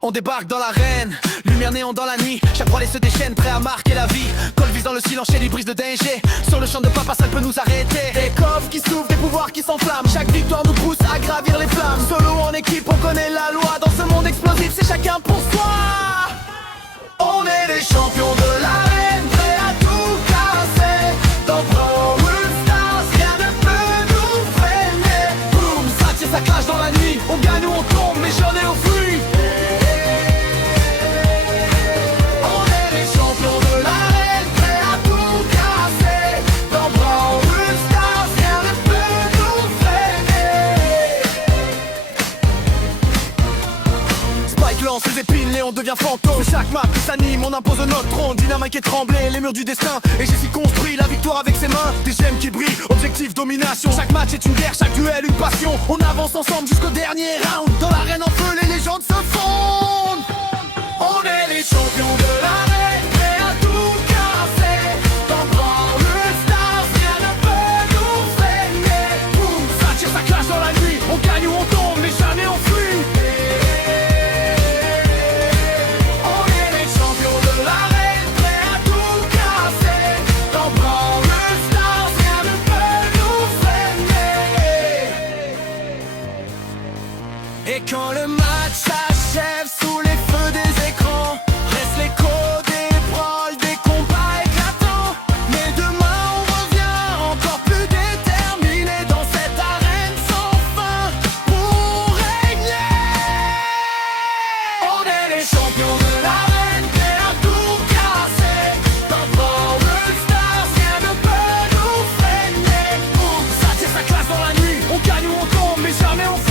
On débarque dans l'arène, lumière néon dans la nuit. Chaque roi se déchaîne, prêt à marquer la vie. Col visant le silence chez les brises de danger. Sur le champ de papa, ça peut nous arrêter. Des coffres qui s'ouvrent, des pouvoirs qui s'enflamment. Chaque victoire nous pousse à gravir les flammes. Solo ou en équipe, on connaît la loi. Dans ce monde explosif, c'est chacun pour soi. On est les champions de l'arène, prêts à tout casser. Dans Brawl Stars, rien ne peut nous freiner. Boum, ça tire, ça clash dans la nuit. On gagne ou on tombe, mais j'en ai au fruit. Ses épines et on devient fantôme. Chaque map qui s'anime, on impose notre trône. Dynamique et tremblé, les murs du destin. Et j'ai si construit la victoire avec ses mains. Des gemmes qui brillent, objectif domination. Chaque match est une guerre, chaque duel une passion. On avance ensemble jusqu'au dernier round. Dans l'arène en feu, les légendes se fondent. On est les champions de l'arène, prêts à tout casser. Dans Brawl Stars, rien ne peut nous freiner. Boum, ça tire, ça clash dans la nuit. On gagne ou on tombe, mais jamais on fuit. Et quand le match s'achève sous les feux des écrans, reste l'écho des brawls, des combats éclatants. Mais demain on revient encore plus déterminé dans cette arène sans fin pour régner. On est les champions de l'arène, prêts à tout casser. Dans Brawl Stars, rien ne peut nous freiner. Boum, ça tire, ça classe dans la nuit. On gagne ou on tombe, mais jamais on fuit.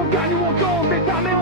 On gagne ou on tombe, mais jamais